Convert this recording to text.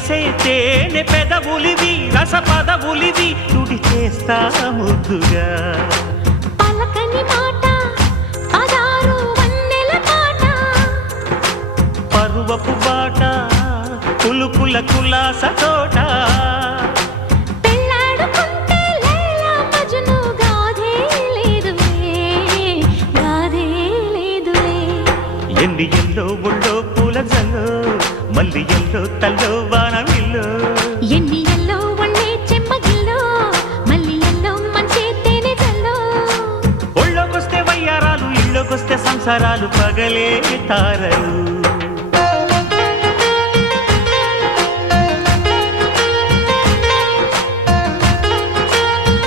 చేసే తేనె పెదవులివి రస పదవులివి తుడి చేస్తా ముద్దుగా పలకని మాట పదారు వన్నెల పాట పరువపు బాట కులుకుల కులాస తోట పెళ్ళాడుకుంటే లైలా మజ్ను గాథే లేదులే ఎండి ఎల్లో ఒళ్ళో పూల జల్లో మల్లి ఎల్లో తల్లో వానవిల్లో ఎన్ని ఎల్లో ఒళ్ళే చెమ్మగిల్లో మల్లి ఎల్లో మంచి తేనె జల్లో ఒళ్ళోకొస్తే వయ్యారాలు ఇళ్ళోకొస్తే సంసారాలు పగలే తారలు